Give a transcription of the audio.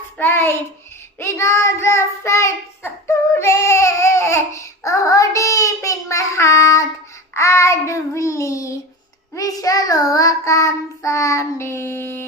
last night. We know the fights today. Oh, deep in my heart, I do believe we shall overcome someday.